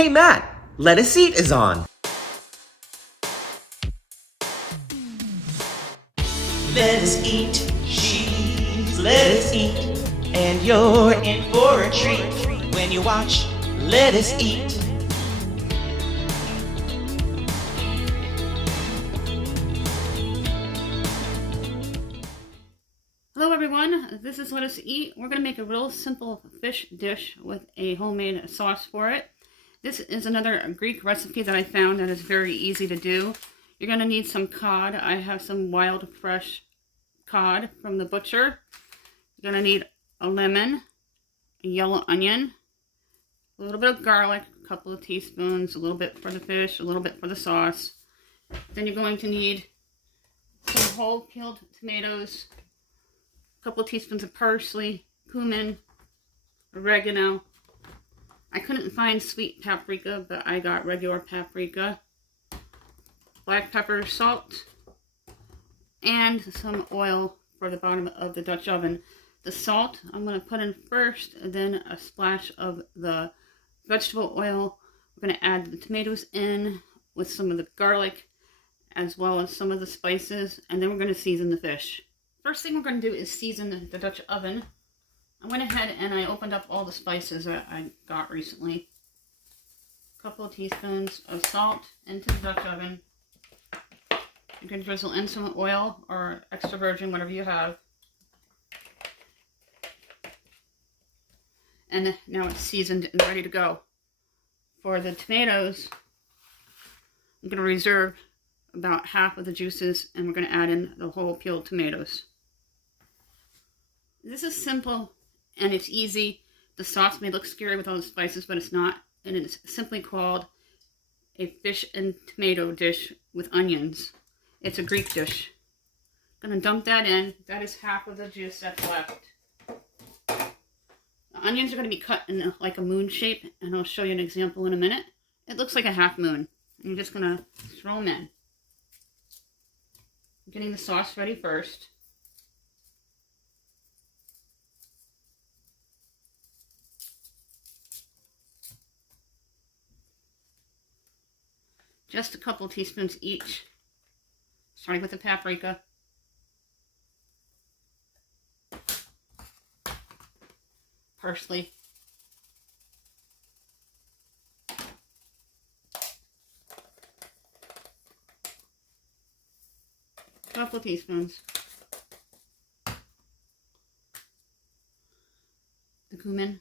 Hey Matt, Let Us Eat is on. Let us eat cheese, let us eat, and you're in for a treat when you watch Let Us Eat. Hello everyone, this is Let Us Eat. We're going to make a real simple fish dish with a homemade sauce for it. This is another Greek recipe that I found that is very easy to do. You're going to need some cod. I have some wild fresh cod from the butcher. You're going to need a lemon, a yellow onion, a little bit of garlic, a couple of teaspoons, a little bit for the fish, a little bit for the sauce. Then you're going to need some whole peeled tomatoes, a couple of teaspoons of parsley, cumin, oregano. I couldn't find sweet paprika, but I got regular paprika, black pepper, salt, and some oil for the bottom of the Dutch oven. The salt I'm going to put in first, and then a splash of the vegetable oil. We're going to add the tomatoes in with some of the garlic, as well as some of the spices, and then we're going to season the fish. First thing we're going to do is season the Dutch oven. I went ahead and I opened up all the spices that I got recently. A couple of teaspoons of salt into the Dutch oven. You can drizzle in some oil or extra virgin, whatever you have. And now it's seasoned and ready to go. For the tomatoes, I'm going to reserve about half of the juices, and we're going to add in the whole peeled tomatoes. This is simple and it's easy. The sauce may look scary with all the spices, but it's not. And it's simply called a fish and tomato dish with onions. It's a Greek dish. I'm going to dump that in. That is half of the juice that's left. The onions are going to be cut in like a moon shape, and I'll show you an example in a minute. It looks like a half moon. I'm just going to throw them in. I'm getting the sauce ready first. Just a couple teaspoons each, starting with the paprika. Parsley. A couple of teaspoons. The cumin.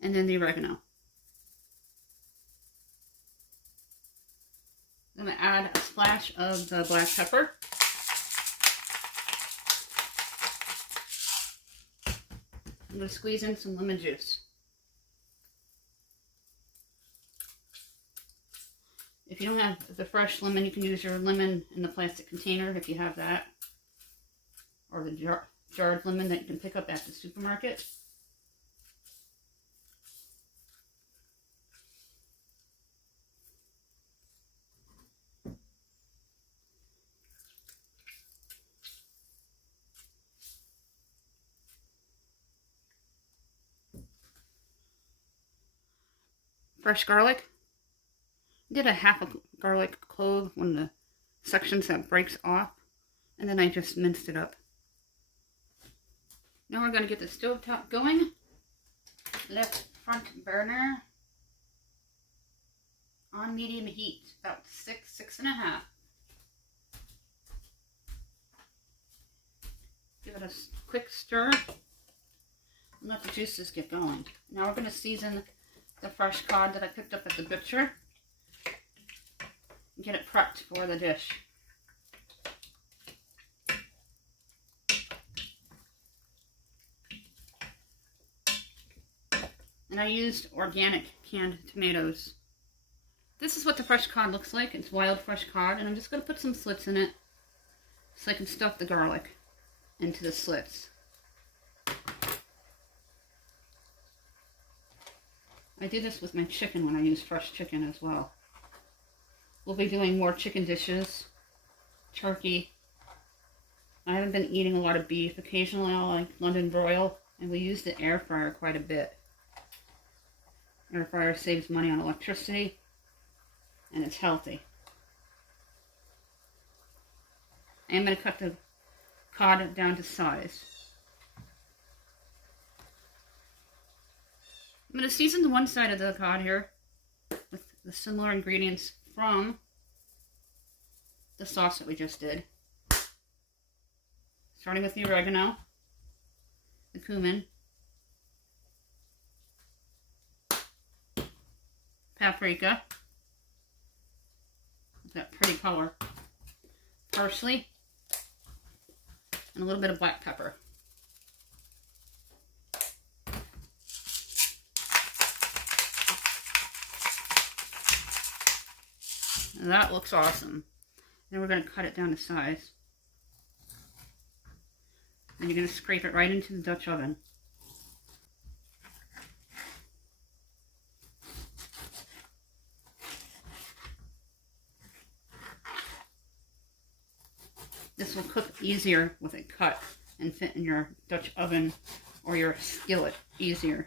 And then the oregano. I'm going to add a splash of the black pepper. I'm going to squeeze in some lemon juice. If you don't have the fresh lemon, you can use your lemon in the plastic container if you have that. Or the jarred lemon that you can pick up at the supermarket. Fresh garlic. I did a half a garlic clove, one of the sections that breaks off, and then I just minced it up. Now we're going to get the stovetop going. Left front burner on medium heat, about 6.5. Give it a quick stir and let the juices get going. Now we're going to season the fresh cod that I picked up at the butcher and get it prepped for the dish. And I used organic canned tomatoes. This is what the fresh cod looks like. It's wild fresh cod, and I'm just going to put some slits in it so I can stuff the garlic into the slits. I do this with my chicken when I use fresh chicken as well. We'll be doing more chicken dishes, turkey, I haven't been eating a lot of beef. Occasionally I'll like London broil, and we use the air fryer quite a bit. Air fryer saves money on electricity, and it's healthy. I am going to cut the cod down to size. I'm going to season the one side of the cod here with the similar ingredients from the sauce that we just did. Starting with the oregano, the cumin, paprika, with that pretty color, parsley, and a little bit of black pepper. And that looks awesome. Then we're going to cut it down to size. And you're going to scrape it right into the Dutch oven. This will cook easier with it cut and fit in your Dutch oven or your skillet easier.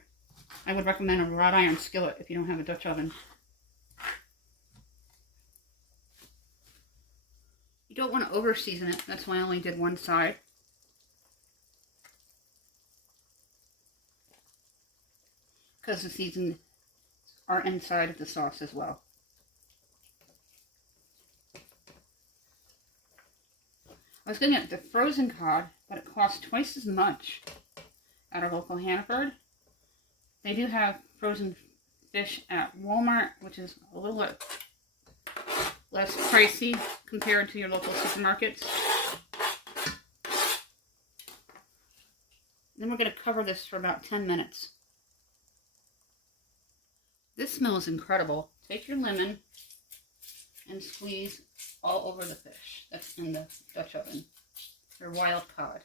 I would recommend a wrought iron skillet if you don't have a Dutch oven. You don't want to over season it, that's why I only did one side. Because the seasons are inside of the sauce as well. I was going to get the frozen cod, but it costs twice as much at our local Hannaford. They do have frozen fish at Walmart, which is a little less pricey compared to your local supermarkets. Then we're going to cover this for about 10 minutes. This smells incredible. Take your lemon and squeeze all over the fish that's in the Dutch oven. Your wild cod.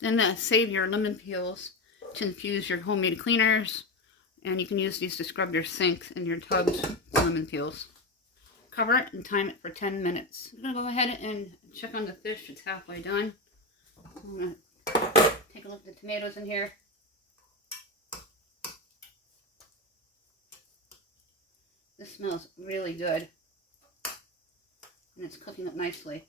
Then save your lemon peels to infuse your homemade cleaners, and you can use these to scrub your sinks and your tubs with lemon peels. Cover it and time it for 10 minutes. I'm going to go ahead and check on the fish. It's halfway done. I'm going to take a look at the tomatoes in here. This smells really good. And it's cooking up nicely.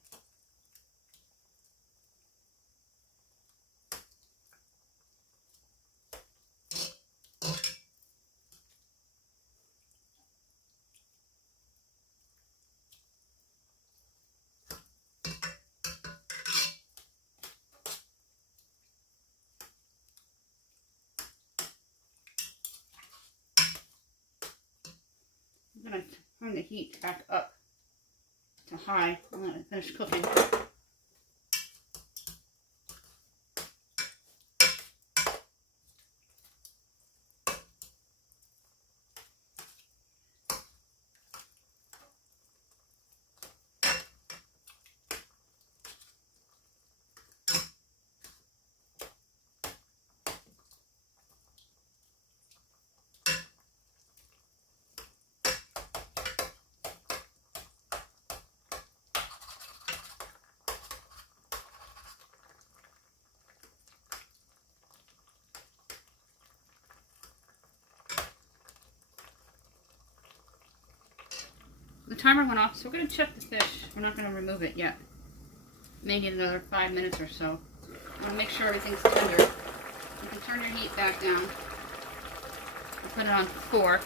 I'm going to turn the heat back up to high. I'm going to finish cooking. The timer went off, so we're going to check the fish. We're not going to remove it yet. Maybe another 5 minutes or so. I want to make sure everything's tender. You can turn your heat back down. And put it on 4.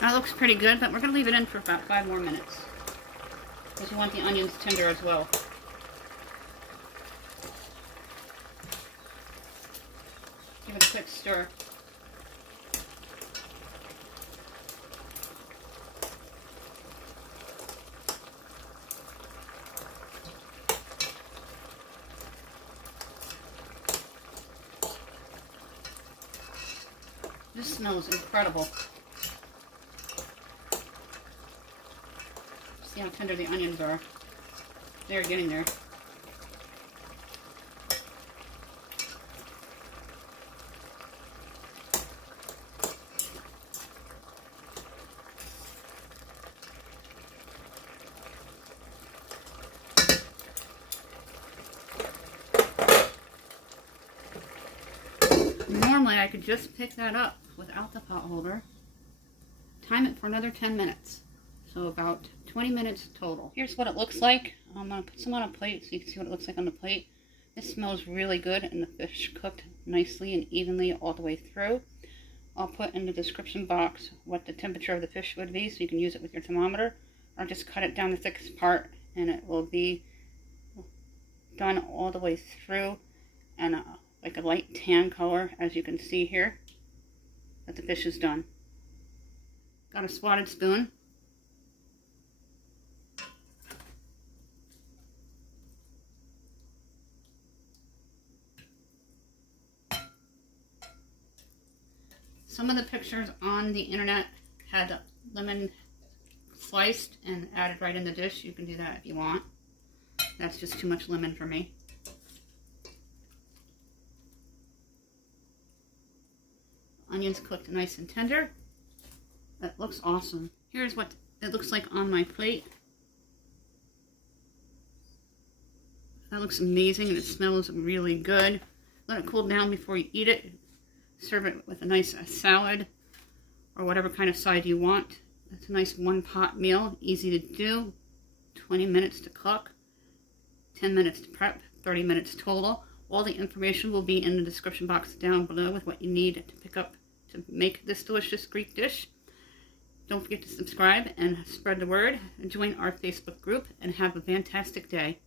That looks pretty good, but we're going to leave it in for about 5 more minutes. Because you want the onions tender as well. Give it a quick stir. This smells incredible. See how tender the onions are. They're getting there. Normally I could just pick that up without the pot holder. Time it for another 10 minutes. So about 20 minutes total. Here's what it looks like. I'm going to put some on a plate so you can see what it looks like on the plate. This smells really good and the fish cooked nicely and evenly all the way through. I'll put in the description box what the temperature of the fish would be so you can use it with your thermometer. Or just cut it down the thickest part and it will be done all the way through and like a light tan color, as you can see here, that the fish is done. Got a spotted spoon. Some of the pictures on the internet had lemon sliced and added right in the dish. You can do that if you want. That's just too much lemon for me. Onions cooked nice and tender. That looks awesome. Here's what it looks like on my plate. That looks amazing and it smells really good. Let it cool down before you eat it. Serve it with a nice salad or whatever kind of side you want. It's a nice one-pot meal, easy to do. 20 minutes to cook, 10 minutes to prep, 30 minutes total. All the information will be in the description box down below with what you need to pick up to make this delicious Greek dish. Don't forget to subscribe and spread the word. Join our Facebook group and have a fantastic day.